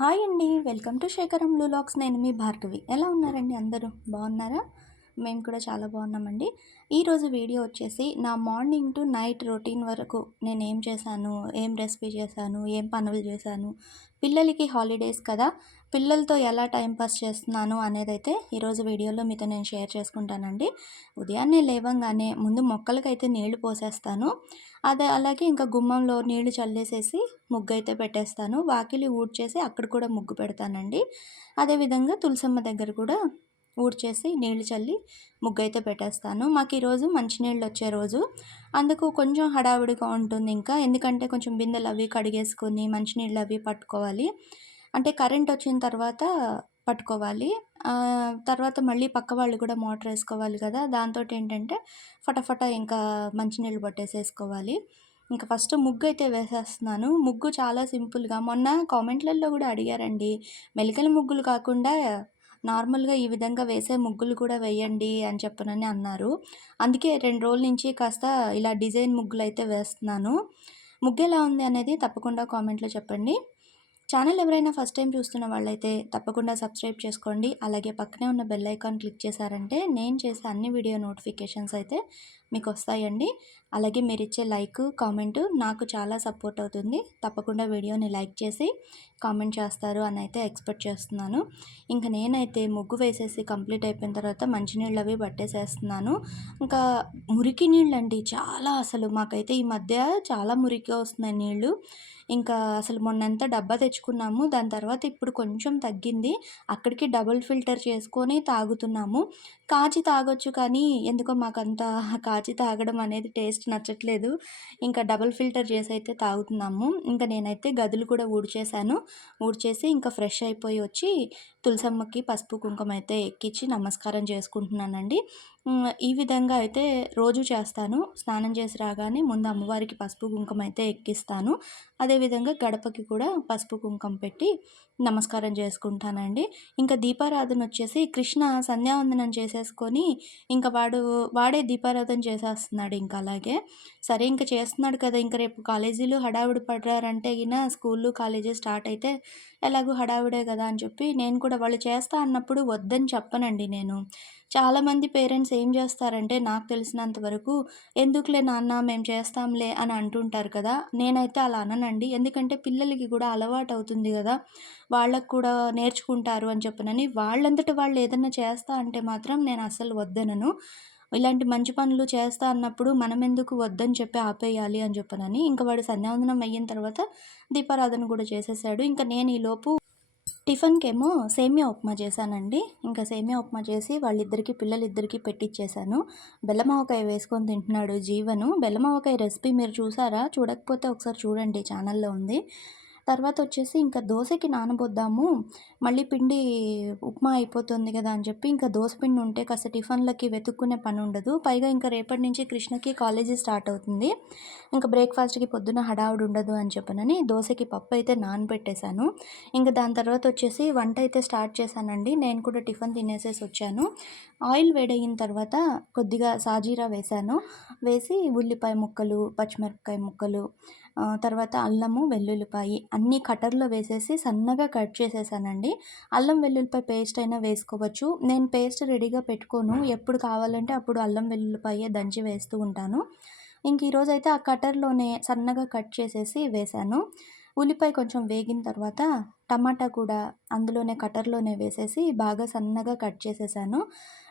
Hi అండి. Welcome to Shekharam లాక్స్. నేను మీ భార్గవి. ఎలా ఉన్నారండి అందరూ? బాగున్నారా? మేము కూడా చాలా బాగున్నామండి. ఈరోజు వీడియో వచ్చేసి నా మార్నింగ్ టు నైట్ రొటీన్ వరకు నేను ఏం చేశాను ఏం రెసిపీ చేశాను ఏం పనులు చేశాను పిల్లలకి హాలిడేస్ కదా పిల్లలతో ఎలా టైంపాస్ చేస్తున్నాను అనేది అయితే ఈరోజు వీడియోలో మీతో నేను షేర్ చేసుకుంటానండి. ఉదయాన్నే లేవంగానే ముందు మొక్కలకైతే నీళ్ళు పోసేస్తాను. అదే అలాగే ఇంకా గుమ్మంలో నీళ్ళు చల్లేసేసి ముగ్గు అయితే పెట్టేస్తాను. వాకిలి ఊడ్చేసి అక్కడ కూడా ముగ్గు పెడతానండి. అదేవిధంగా తులసమ్మ దగ్గర కూడా ఊడ్చేసి నీళ్ళు చల్లి ముగ్గు అయితే పెట్టేస్తాను. మాకు ఈరోజు మంచినీళ్ళు వచ్చే రోజు. అందుకు కొంచెం హడావిడిగా ఉంటుంది ఇంకా. ఎందుకంటే కొంచెం బిందెలు అవి కడిగేసుకొని మంచినీళ్ళు అవి పట్టుకోవాలి. అంటే కరెంట్ వచ్చిన తర్వాత పట్టుకోవాలి. తర్వాత మళ్ళీ పక్క వాళ్ళు కూడా మోటార్ వేసుకోవాలి కదా. దాంతో ఏంటంటే ఫటాఫట ఇంకా మంచినీళ్ళు పట్టేసేసుకోవాలి. ఇంకా ఫస్ట్ ముగ్గు అయితే వేసేస్తున్నాను. ముగ్గు చాలా సింపుల్గా. మొన్న కామెంట్లలో కూడా అడిగారండి. మెలికల ముగ్గులు కాకుండా నార్మల్గా ఈ విధంగా వేసే ముగ్గులు కూడా వేయండి అని చెప్పనని అన్నారు. అందుకే రెండు రోజుల నుంచి కాస్త ఇలా డిజైన్ ముగ్గులు అయితే వేస్తున్నాను. ముగ్గు ఎలా ఉంది అనేది తప్పకుండా కామెంట్లో చెప్పండి. ఛానల్ ఎవరైనా ఫస్ట్ టైం చూస్తున్న వాళ్ళైతే తప్పకుండా సబ్స్క్రైబ్ చేసుకోండి. అలాగే పక్కనే ఉన్న బెల్ ఐకాన్ క్లిక్ చేశారంటే నేను చేసే అన్ని వీడియో నోటిఫికేషన్స్ అయితే మీకు వస్తాయండి అలాగే మీరు ఇచ్చే లైక్ కామెంట్ నాకు చాలా సపోర్ట్ అవుతుంది తప్పకుండా వీడియోని లైక్ చేసి కామెంట్ చేస్తారు అని అయితే ఎక్స్పెక్ట్ చేస్తున్నాను. ఇంకా నేనైతే ముగ్గు వేసేసి కంప్లీట్ అయిపోయిన తర్వాత మంచినీళ్ళు అవి పట్టేసేస్తున్నాను. ఇంకా మురికి నీళ్ళు అండి చాలా అసలు. మాకైతే ఈ మధ్య చాలా మురికిగా వస్తున్నాయి నీళ్ళు. ఇంకా అసలు మొన్నంతా డబ్బా తెచ్చుకున్నాము. దాని తర్వాత ఇప్పుడు కొంచెం తగ్గింది. అక్కడికి డబుల్ ఫిల్టర్ చేసుకొని తాగుతున్నాము. కాచి తాగొచ్చు కానీ ఎందుకో మాకంత కాచి తాగడం అనేది టేస్ట్ నచ్చట్లేదు. ఇంకా డబుల్ ఫిల్టర్ చేసి అయితే తాగుతున్నాము. ఇంకా నేనైతే గదులు కూడా ఊడ్చేసాను ఊడ్చేసి ఇంకా ఫ్రెష్ అయిపోయి వచ్చి తులసమ్మకి పసుపు కుంకుమ అయితే ఎక్కించి నమస్కారం చేసుకుంటున్నానండి. ఈ విధంగా అయితే రోజు చేస్తాను. స్నానం చేసి రాగానే ముందు అమ్మవారికి పసుపు కుంకుమ అయితే ఎక్కిస్తాను. అదేవిధంగా గడపకి కూడా పసుపు కుంకుమ పెట్టి నమస్కారం చేసుకుంటానండి. ఇంకా దీపారాధన వచ్చేసి కృష్ణ సంధ్యావందనం చేసేసుకొని ఇంకా వాడు వాడే దీపారాధన చేసేస్తున్నాడు ఇంకా అలాగే. సరే ఇంకా చేస్తున్నాడు కదా ఇంకా రేపు కాలేజీలు హడావుడి పడ్డారంటే గిన స్కూళ్ళు కాలేజీ స్టార్ట్ అయితే ఎలాగో హడావుడే కదా అని చెప్పి నేను కూడా వాళ్ళు చేస్తా అన్నప్పుడు వద్దని చెప్పనండి నేను. చాలామంది పేరెంట్స్ ఏం చేస్తారంటే నాకు తెలిసినంత వరకు ఎందుకులే నాన్న మేము చేస్తాంలే అని అంటుంటారు కదా నేనైతే అలా అననండి. ఎందుకంటే పిల్లలకి కూడా అలవాటు అవుతుంది కదా వాళ్ళకు కూడా నేర్చుకుంటారు అని చెప్పనని వాళ్ళంతటి వాళ్ళు ఏదన్నా చేస్తా అంటే మాత్రం నేను అసలు వద్దనను. ఇలాంటి మంచి పనులు చేస్తా అన్నప్పుడు మనం ఎందుకు వద్దని చెప్పి ఆపేయాలి అని చెప్పనని ఇంకా వాడు సంధ్యావందనం అయిన తర్వాత దీపారాధన కూడా చేసేసాడు. ఇంకా నేను ఈలోపు టిఫిన్కేమో సేమియా ఉప్మా చేశానండి. ఇంకా సేమియా ఉప్మా చేసి వాళ్ళిద్దరికి పిల్లలిద్దరికి పెట్టిచ్చేసాను బెల్లమావకాయ వేసుకొని తింటున్నాడు జీవను. బెల్లమావకాయ రెసిపీ మీరు చూసారా? చూడకపోతే ఒకసారి చూడండి. ఛానల్లో ఉంది. తర్వాత వచ్చేసి ఇంకా దోశకి నానబోద్దాము. మళ్ళీ పిండి ఉప్మా అయిపోతుంది కదా అని చెప్పి ఇంకా దోశ పిండి ఉంటే కాస్త టిఫిన్లకి వెతుక్కునే పని ఉండదు పైగా ఇంకా రేపటి నుంచి కృష్ణకి కాలేజీ స్టార్ట్ అవుతుంది. ఇంకా బ్రేక్ఫాస్ట్కి పొద్దున హడావుడు ఉండదు అని చెప్పనని దోశకి పప్పు అయితే నానబెట్టేశాను. ఇంకా దాని తర్వాత వచ్చేసి వంట అయితే స్టార్ట్ చేశానండి. నేను కూడా టిఫిన్ తినేసేసి వచ్చాను. ఆయిల్ వేడయిన తర్వాత కొద్దిగా సాజీరా వేశాను. వేసి ఉల్లిపాయ ముక్కలు పచ్చిమిరపకాయ ముక్కలు తర్వాత అల్లము వెల్లుల్లిపాయి అన్నీ కటర్లో వేసేసి సన్నగా కట్ చేసేసానండి. అల్లం వెల్లుల్లిపాయ పేస్ట్ అయినా వేసుకోవచ్చు. నేను పేస్ట్ రెడీగా పెట్టుకోను. ఎప్పుడు కావాలంటే అప్పుడు అల్లం వెల్లుల్లిపాయ దంచి వేస్తూ ఉంటాను. ఇంక ఈరోజు అయితే ఆ కటర్లోనే సన్నగా కట్ చేసేసి వేశాను. ఉల్లిపాయ కొంచెం వేగిన తర్వాత టమాటా కూడా అందులోనే కటర్లోనే వేసేసి బాగా సన్నగా కట్ చేసేసాను.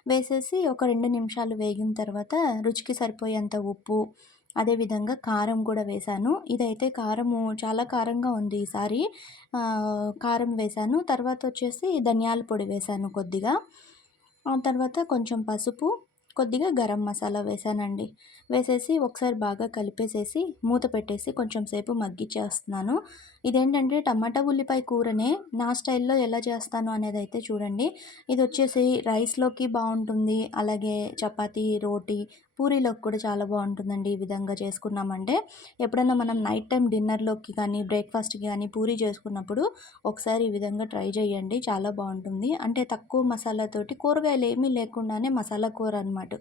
వేసేసి ఒక రెండు నిమిషాలు వేగిన తర్వాత రుచికి సరిపోయేంత ఉప్పు అదేవిధంగా కారం కూడా వేశాను ఇదైతే కారము చాలా కారంగా ఉంది ఈసారి. కారం వేశాను తర్వాత వచ్చేసి ధనియాల పొడి వేశాను కొద్దిగా. తర్వాత కొంచెం పసుపు కొద్దిగా గరం మసాలా వేసానండి. వేసేసి ఒకసారి బాగా కలిపేసేసి మూత పెట్టేసి కొంచెం సేపు మగ్గిచ్చేస్తున్నాను. ఇదేంటంటే టమాటా ఉల్లిపాయ కూరనే నా స్టైల్లో ఎలా చేస్తాను అనేది అయితే చూడండి. ఇది వచ్చేసి రైస్లోకి బాగుంటుంది. అలాగే చపాతీ రోటీ పూరీలోకి కూడా చాలా బాగుంటుందండి ఈ విధంగా చేసుకున్నామంటే. ఎప్పుడైనా మనం నైట్ టైం డిన్నర్లోకి కానీ బ్రేక్ఫాస్ట్కి కానీ పూరీ చేసుకున్నప్పుడు ఒకసారి ఈ విధంగా ట్రై చేయండి. చాలా బాగుంటుంది. అంటే తక్కువ మసాలాతోటి కూరగాయలు ఏమీ లేకుండానే మసాలా కూర అనమాట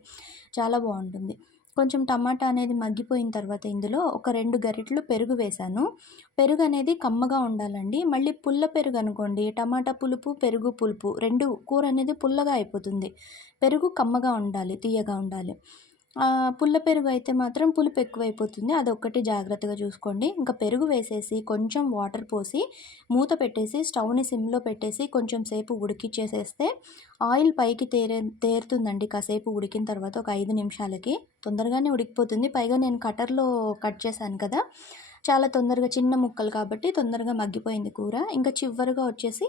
చాలా బాగుంటుంది. కొంచెం టమాటా అనేది మగ్గిపోయిన తర్వాత ఇందులో ఒక రెండు గరిటెలు పెరుగు వేశాను. పెరుగు అనేది కమ్మగా ఉండాలండి. మళ్ళీ పుల్ల పెరుగు అనుకోండి. టమాటా పులుపు పెరుగు పులుపు రెండు కూర అనేది పుల్లగా అయిపోతుంది. పెరుగు కమ్మగా ఉండాలి తీయగా ఉండాలి. పుల్ల పెరుగు అయితే మాత్రం పులుపు ఎక్కువైపోతుంది. అదొక్కటి జాగ్రత్తగా చూసుకోండి. ఇంకా పెరుగు వేసేసి కొంచెం వాటర్ పోసి మూత పెట్టేసి స్టవ్ని సిమ్లో పెట్టేసి కొంచెం సేపు ఉడికిచ్చేసేస్తే ఆయిల్ పైకి తేరే తేరుతుందండి కాసేపు ఉడికిన తర్వాత ఒక ఐదు నిమిషాలకి. తొందరగానే ఉడికిపోతుంది. పైగా నేను కటర్లో కట్ చేశాను కదా. చాలా తొందరగా చిన్న ముక్కలు కాబట్టి తొందరగా మగ్గిపోయింది కూర. ఇంకా చివరిగా వచ్చేసి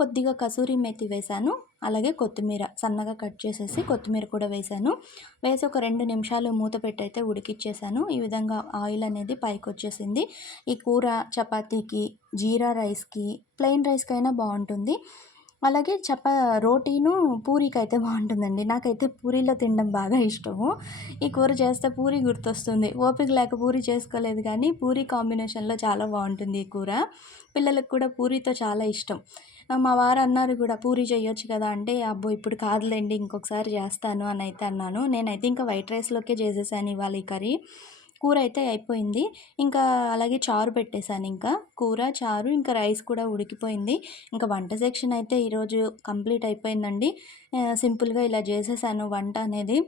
కొద్దిగా కసూరి మెతి వేశాను అలాగే కొత్తిమీర సన్నగా కట్ చేసేసి కొత్తిమీర కూడా వేశాను వేసి ఒక రెండు నిమిషాలు మూత పెట్టి అయితే ఉడికిచ్చేసాను. ఈ విధంగా ఆయిల్ అనేది పైకి వచ్చేసింది. ఈ కూర చపాతీకి జీరా రైస్కి ప్లెయిన్ రైస్కైనా బాగుంటుంది. అలాగే చపా రోటీను పూరీకి అయితే బాగుంటుందండి నాకైతే పూరీలో తినడం బాగా ఇష్టము. ఈ కూర చేస్తే పూరి గుర్తొస్తుంది. ఓపిక లేక పూరి చేసుకోలేదు కానీ పూరి కాంబినేషన్లో చాలా బాగుంటుంది ఈ కూర. పిల్లలకు కూడా పూరితో చాలా ఇష్టం. మా వారు అన్నారు కూడా పూరి చేయొచ్చు కదా అంటే అబ్బో ఇప్పుడు కాదులేండి ఇంకొకసారి చేస్తాను అని అయితే అన్నాను. నేనైతే ఇంకా వైట్ రైస్లోకే చేసేసాను ఇవాళ ఈ కర్రీ. కూర అయితే అయిపోయింది. ఇంకా అలాగే చారు పెట్టేశాను ఇంకా. కూర చారు ఇంకా రైస్ కూడా ఉడికిపోయింది. ఇంకా వంట సెక్షన్ అయితే ఈరోజు కంప్లీట్ అయిపోయిందండి. సింపుల్గా ఇలా చేసేసాను వంట అనేది.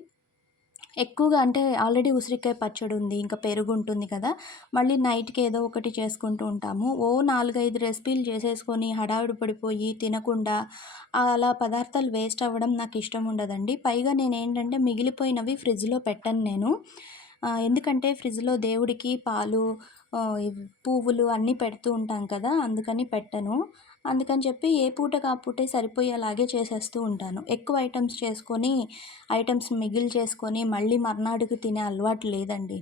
ఎక్కువగా అంటే ఆల్రెడీ ఉసిరికాయ పచ్చడి ఉంది ఇంకా పెరుగు ఉంటుంది కదా. మళ్ళీ నైట్కి ఏదో ఒకటి చేసుకుంటూ ఉంటాము. ఓ నాలుగైదు రెసిపీలు చేసేసుకొని హడావిడి పడిపోయి తినకుండా అలా పదార్థాలు వేస్ట్ అవ్వడం నాకు ఇష్టం ఉండదండి. పైగా నేను ఏంటంటే మిగిలిపోయినవి ఫ్రిడ్జ్లో పెట్టను నేను. ఎందుకంటే ఫ్రిడ్జ్లో దేవుడికి పాలు పువ్వులు అన్నీ పెడుతూ ఉంటాం కదా అందుకని పెట్టను. అందుకని చెప్పి ఏ పూట కాపుటే సరిపోయేలాగే చేసేస్తూ ఉంటాను. ఎక్కువ ఐటమ్స్ చేసుకొని ఐటమ్స్ మిగిలి చేసుకొని మళ్ళీ మర్నాడుకు తినే అలవాటు లేదండి.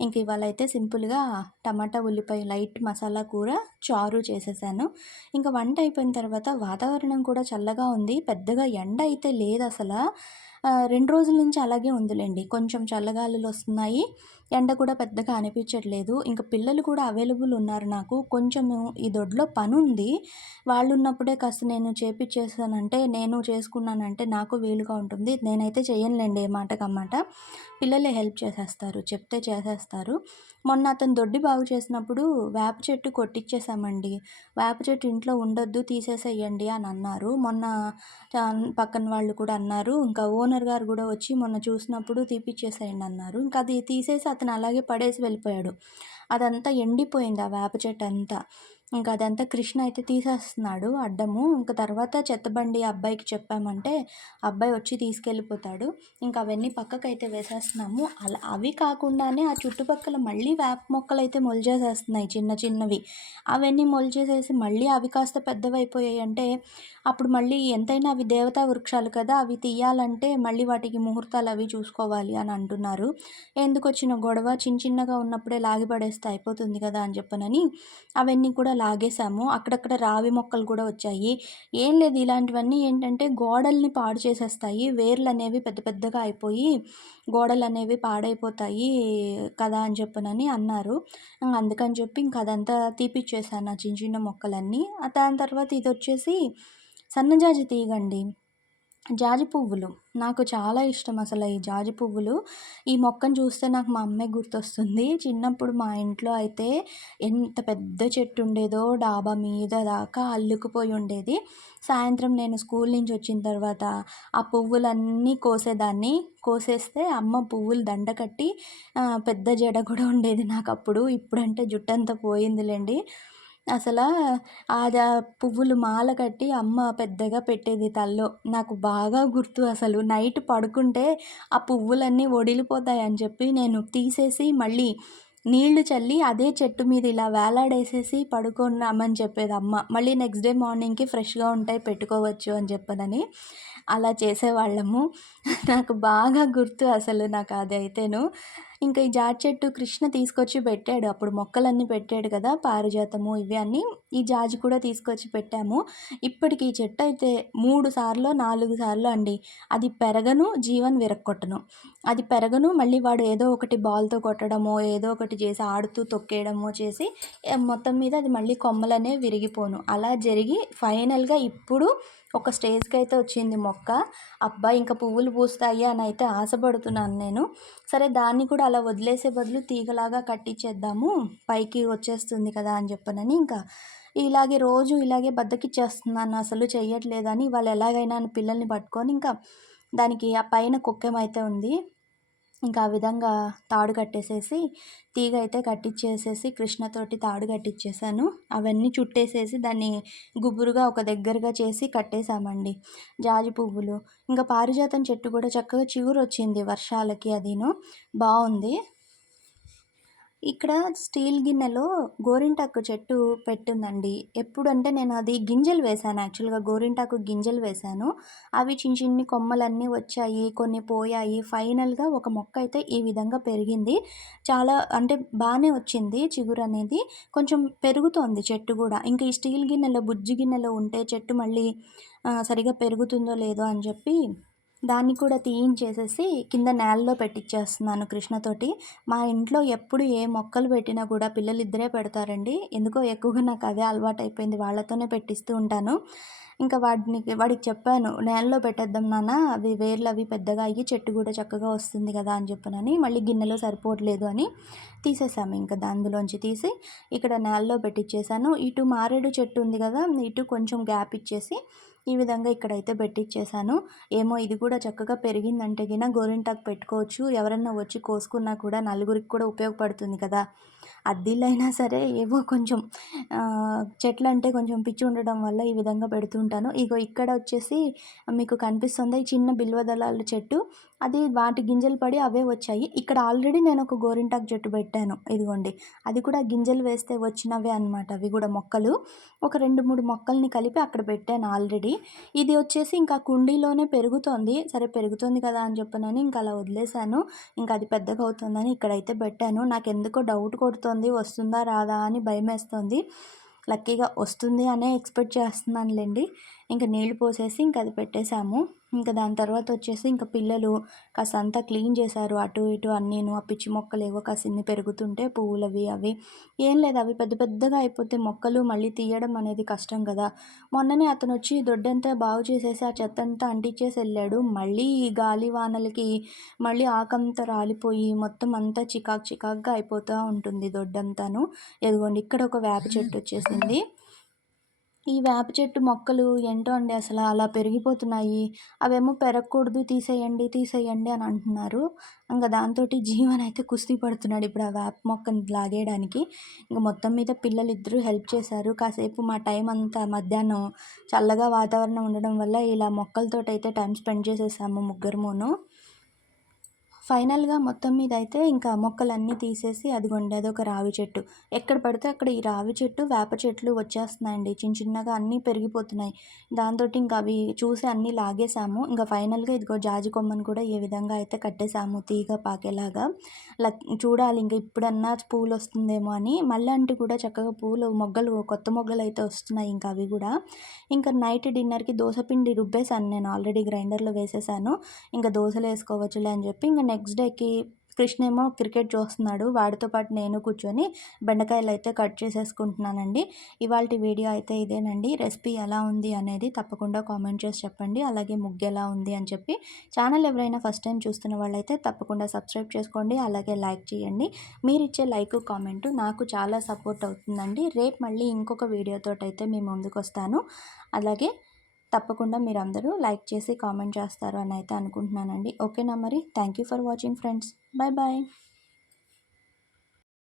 ఇంక ఇవాళ అయితే సింపుల్గా టమాటా ఉల్లిపాయ లైట్ మసాలా కూర చారు చేసేసాను. ఇంకా వంట అయిపోయిన తర్వాత వాతావరణం కూడా చల్లగా ఉంది. పెద్దగా ఎండ అయితే లేదు అసలు. రెండు రోజుల నుంచి అలాగే ఉందిలేండి. కొంచెం చల్లగాలులు వస్తున్నాయి. ఎండ కూడా పెద్దగా అనిపించట్లేదు. ఇంకా పిల్లలు కూడా అవైలబుల్ ఉన్నారు నాకు. కొంచెము ఈ దొడ్లో పని ఉంది. వాళ్ళు ఉన్నప్పుడే కాస్త నేను చేపించేసానంటే నేను చేసుకున్నానంటే నాకు వీలుగా ఉంటుంది. నేనైతే చేయనులేండి ఏ మాటకమాట పిల్లలే హెల్ప్ చేసేస్తారు చెప్తే చేసేస్తారు. మొన్న అతను దొడ్డి బాగు చేసినప్పుడు వేప చెట్టు కొట్టించేసామండి వేప చెట్టు ఇంట్లో ఉండొద్దు తీసేసేయండి అని అన్నారు. మొన్న పక్కన వాళ్ళు కూడా అన్నారు. ఇంకా ఓనర్ గారు కూడా వచ్చి మొన్న చూసినప్పుడు తీపిచ్చేసేయండి అన్నారు. ఇంకా అది తీసేసి అతను అలాగే పడేసి వెళ్ళిపోయాడు. అదంతా ఎండిపోయింది ఆ వేప చెట్టు అంతా. ఇంకా అదంతా కృష్ణ అయితే తీసేస్తున్నాడు అడ్డము. ఇంకా తర్వాత చెత్తబండి అబ్బాయికి చెప్పామంటే అబ్బాయి వచ్చి తీసుకెళ్ళిపోతాడు. ఇంకా అవన్నీ పక్కకైతే వేసేస్తున్నాము. అలా అవి కాకుండానే ఆ చుట్టుపక్కల మళ్ళీ వేప మొక్కలు అయితే మొలిచేసేస్తున్నాయి చిన్న చిన్నవి. అవన్నీ మొలిచేసేసి మళ్ళీ అవి కాస్త పెద్దవైపోయాయి అంటే అప్పుడు మళ్ళీ ఎంతైనా అవి దేవతా వృక్షాలు కదా అవి తీయాలంటే మళ్ళీ వాటికి ముహూర్తాలు అవి చూసుకోవాలి అని అంటున్నారు. ఎందుకు వచ్చిన గొడవ? చిన్న చిన్నగా ఉన్నప్పుడే లాగి పడేస్తే అయిపోతుంది కదా అని చెప్పనని అవన్నీ కూడా లాగేశాము అక్కడక్కడ రావి మొక్కలు కూడా వచ్చాయి. ఏం లేదు ఇలాంటివన్నీ ఏంటంటే గోడల్ని పాడు చేసేస్తాయి. వేర్లు అనేవి పెద్ద పెద్దగా అయిపోయి గోడలు అనేవి పాడైపోతాయి కదా అని చెప్పనని అన్నారు. అందుకని చెప్పి ఇంక అదంతా తీపిచ్చేసాను ఆ చిన్న చిన్న మొక్కలన్నీ. దాని తర్వాత ఇది వచ్చేసి సన్నజాజి తీగండి. జాజి పువ్వులు. నాకు చాలా ఇష్టం అసలు ఈ జాజి పువ్వులు. ఈ మొక్కను చూస్తే నాకు మా అమ్మే గుర్తొస్తుంది. చిన్నప్పుడు మా ఇంట్లో అయితే ఎంత పెద్ద చెట్టు ఉండేదో డాబా మీద దాకా అల్లుకుపోయి ఉండేది. సాయంత్రం నేను స్కూల్ నుంచి వచ్చిన తర్వాత ఆ పువ్వులన్నీ కోసేదాన్ని. కోసేస్తే అమ్మ పువ్వులు దండ కట్టి పెద్ద జడ కూడా ఉండేది నాకు అప్పుడు. ఇప్పుడంటే జుట్టంతా పోయిందిలేండి. అసలు అది ఆ పువ్వులు మాల కట్టి అమ్మ పెద్దగా పెట్టేది తల్లో. నాకు బాగా గుర్తు అసలు. నైట్ పడుకుంటే ఆ పువ్వులన్నీ ఒడిలిపోతాయని చెప్పి నేను తీసేసి మళ్ళీ నీళ్ళు చల్లి అదే చెట్టు మీద ఇలా వేలాడేసేసి పడుకున్నామని చెప్పేది అమ్మ. మళ్ళీ నెక్స్ట్ డే మార్నింగ్కి ఫ్రెష్గా ఉంటాయి పెట్టుకోవచ్చు అని చెప్పదని అలా చేసేవాళ్ళము. నాకు బాగా గుర్తు అసలు నాకు అది ఇంకా ఈ జాజి చెట్టు కృష్ణ తీసుకొచ్చి పెట్టాడు. అప్పుడు మొక్కలన్నీ పెట్టాడు కదా పారిజాతము ఇవి అన్నీ. ఈ జాజి కూడా తీసుకొచ్చి పెట్టాము. ఇప్పటికి ఈ చెట్టు అయితే మూడు సార్లు నాలుగు సార్లు అండి. అది పెరగను జీవన్ విరక్కొట్టను. అది పెరగను మళ్ళీ వాడు ఏదో ఒకటి బాల్తో కొట్టడమో ఏదో ఒకటి చేసి ఆడుతూ తొక్కేయడమో చేసి మొత్తం మీద అది మళ్ళీ కొమ్మలనే విరిగిపోను. అలా జరిగి ఫైనల్గా ఇప్పుడు ఒక స్టేజ్కి అయితే వచ్చింది మొక్క. అబ్బా ఇంకా పువ్వులు పూస్తాయి అని అయితే ఆశపడుతున్నాను నేను. సరే దాన్ని కూడా అలా వదిలేసే బదులు తీగలాగా కట్టించేద్దాము పైకి వచ్చేస్తుంది కదా అని చెప్పనని ఇంకా. ఇలాగే రోజు ఇలాగే బద్దకిచ్చేస్తున్నాను అసలు చేయట్లేదని వాళ్ళు ఎలాగైనా పిల్లల్ని పట్టుకొని ఇంకా దానికి ఆ పైన కుక్కెమైతే ఉంది. ఇంకా ఆ విధంగా తాడు కట్టేసేసి తీగ అయితే కట్టించేసేసి కృష్ణతోటి తాడు కట్టించేసాను అవన్నీ చుట్టేసేసి దాన్ని గుబురుగా ఒక దగ్గరగా చేసి కట్టేశామండి జాజి పువ్వులు. ఇంకా పారిజాతం చెట్టు కూడా చక్కగా చిగురు వచ్చింది వర్షాలకి అదిను. బాగుంది ఇక్కడ స్టీల్ గిన్నెలో గోరింటాకు చెట్టు పెట్టిందండి. ఎప్పుడంటే నేను అది గింజలు వేశాను. యాక్చువల్గా గోరింటాకు గింజలు వేశాను. అవి చిన్న చిన్ని కొమ్మలన్నీ వచ్చాయి కొన్ని పోయాయి. ఫైనల్గా ఒక మొక్క అయితే ఈ విధంగా పెరిగింది. చాలా అంటే బాగానే వచ్చింది చిగురు అనేది. కొంచెం పెరుగుతోంది చెట్టు కూడా. ఇంకా ఈ స్టీల్ గిన్నెలో బుజ్జి గిన్నెలో ఉంటే చెట్టు మళ్ళీ సరిగా పెరుగుతుందో లేదో అని చెప్పి దాన్ని కూడా తీయించేసేసి కింద నేలలో పెట్టించేస్తున్నాను కృష్ణతోటి. మా ఇంట్లో ఎప్పుడు ఏ మొక్కలు పెట్టినా కూడా పిల్లలు ఇద్దరే పెడతారండి. ఎందుకో ఎక్కువగా నాకు అదే అలవాటు అయిపోయింది వాళ్ళతోనే పెట్టిస్తూ ఉంటాను. ఇంకా వాడిని వాడికి చెప్పాను నేలలో పెట్టేద్దాం నాన్న. అవి వేర్లు అవి పెద్దగా అయ్యి చెట్టు కూడా చక్కగా వస్తుంది కదా అని చెప్పనని. మళ్ళీ గిన్నెలో సరిపోవట్లేదు అని తీసేసాము ఇంకా అందులోంచి తీసి ఇక్కడ నేలలో పెట్టించేసాను ఇటు మారేడు చెట్టు ఉంది కదా ఇటు కొంచెం గ్యాప్ ఇచ్చేసి ఈ విధంగా ఇక్కడైతే పెట్టించేసాను ఏమో ఇది కూడా చక్కగా పెరిగిందంటే గిన గోరింటాకు పెట్టుకోవచ్చు. ఎవరన్నా వచ్చి కోసుకున్నా కూడా నలుగురికి కూడా ఉపయోగపడుతుంది కదా. అద్దిల్లైనా సరే ఏవో కొంచెం చెట్లు అంటే కొంచెం పిచ్చి ఉండడం వల్ల ఈ విధంగా పెడుతుంటాను ఇగో ఇక్కడ వచ్చేసి మీకు కనిపిస్తుంది చిన్న బిల్వదళాల చెట్టు. అది వాటి గింజలు పడి అవే వచ్చాయి. ఇక్కడ ఆల్రెడీ నేను ఒక గోరింటాకు చెట్టు పెట్టాను. ఇదిగోండి. అది కూడా గింజలు వేస్తే వచ్చినవే అనమాట అవి కూడా మొక్కలు. ఒక రెండు మూడు మొక్కల్ని కలిపి అక్కడ పెట్టాను ఆల్రెడీ. ఇది వచ్చేసి ఇంకా కుండీలోనే పెరుగుతోంది. సరే పెరుగుతుంది కదా అని చెప్పనని ఇంకా అలా వదిలేశాను. ఇంకా అది పెద్దగా అవుతుందని ఇక్కడైతే పెట్టాను. నాకు ఎందుకో డౌట్ కొడుతుంది. వస్తుందా రాదా అని భయం వేస్తుంది లక్కీగా వస్తుంది అనే ఎక్స్పెక్ట్ చేస్తున్నానులేండి. ఇంకా నీళ్ళు పోసేసి ఇంకా అది పెట్టేశాము. ఇంకా దాని తర్వాత వచ్చేసి ఇంకా పిల్లలు కాస్త అంతా క్లీన్ చేశారు. అటు ఇటు అన్నీను ఆ పిచ్చి మొక్కలు ఏవో కాసిన్ని పెరుగుతుంటే పువ్వులవి అవి. ఏం లేదు అవి పెద్ద పెద్దగా అయిపోతే మొక్కలు మళ్ళీ తీయడం అనేది కష్టం కదా. మొన్ననే అతను వచ్చి దొడ్డంతా బాగు చేసేసి ఆ చెత్త అంతా అంటించేసి వెళ్ళాడు. మళ్ళీ గాలి వానలకి మళ్ళీ ఆకంతా రాలిపోయి మొత్తం అంతా చికాక్ చికాక్గా అయిపోతూ ఉంటుంది దొడ్డంతాను. ఎదుగోండి ఇక్కడ ఒక వేప చెట్టు వచ్చేసింది. ఈ వేప చెట్టు మొక్కలు ఏంటో అండి అసలు అలా పెరిగిపోతున్నాయి. అవేమో పెరగకూడదు తీసేయండి తీసేయండి అని అంటున్నారు. ఇంకా దాంతో జీవన్ అయితే కుస్తీ పడుతున్నాడు ఇప్పుడు ఆ వేప మొక్కని లాగేయడానికి. ఇంకా మొత్తం మీద పిల్లలు ఇద్దరు హెల్ప్ చేశారు. కాసేపు మా టైం అంతా మధ్యాహ్నం చల్లగా వాతావరణం ఉండడం వల్ల ఇలా మొక్కలతో అయితే టైం స్పెండ్ చేసేసాము ముగ్గురుమూను ఫైనల్గా మొత్తం మీద అయితే ఇంకా మొక్కలన్నీ తీసేసి అదిగోండి అదొక రావి చెట్టు. ఎక్కడ పడితే అక్కడ ఈ రావి చెట్టు వేప చెట్లు వచ్చేస్తున్నాయండి. చిన్న చిన్నగా అన్నీ పెరిగిపోతున్నాయి. దాంతో ఇంకా అవి చూసి అన్నీ లాగేసాము. ఇంకా ఫైనల్గా ఇదిగో జాజి కొమ్మని కూడా ఏ విధంగా అయితే కట్టేసాము తీగ పాకేలాగా. చూడాలి ఇంకా ఇప్పుడన్నా పూలు వస్తుందేమో అని. మళ్ళీ అంటే కూడా చక్కగా పూలు మొగ్గలు కొత్త మొగ్గలు అయితే వస్తున్నాయి ఇంకా అవి కూడా. ఇంకా నైట్ డిన్నర్కి దోశపిండి రుబ్బేసాను నేను. ఆల్రెడీ గ్రైండర్లో వేసేసాను. ఇంకా దోశలు వేసుకోవచ్చులే అని చెప్పి ఇంకా నెక్స్ట్ డేకి కృష్ణ ఏమో క్రికెట్ చూస్తున్నాడు. వాడితో పాటు నేను కూర్చొని బెండకాయలు అయితే కట్ చేసేసుకుంటున్నానండి. ఇవాళ వీడియో అయితే ఇదేనండి. రెసిపీ ఎలా ఉంది అనేది తప్పకుండా కామెంట్ చేసి చెప్పండి. అలాగే ముగ్గు ఎలా ఉంది అని చెప్పి ఛానల్ ఎవరైనా ఫస్ట్ టైం చూస్తున్న వాళ్ళైతే తప్పకుండా సబ్స్క్రైబ్ చేసుకోండి. అలాగే లైక్ చేయండి. మీరు ఇచ్చే లైక్ కామెంట్ నాకు చాలా సపోర్ట్ అవుతుందండి. రేపు మళ్ళీ ఇంకొక వీడియోతో అయితే మీ ముందుకు వస్తాను అలాగే తప్పకుండా మీరు అందరూ లైక్ చేసి కామెంట్ చేస్తారు అని అయితే అనుకుంటున్నానండి. ఓకేనా మరి? Thank you for watching friends. Bye bye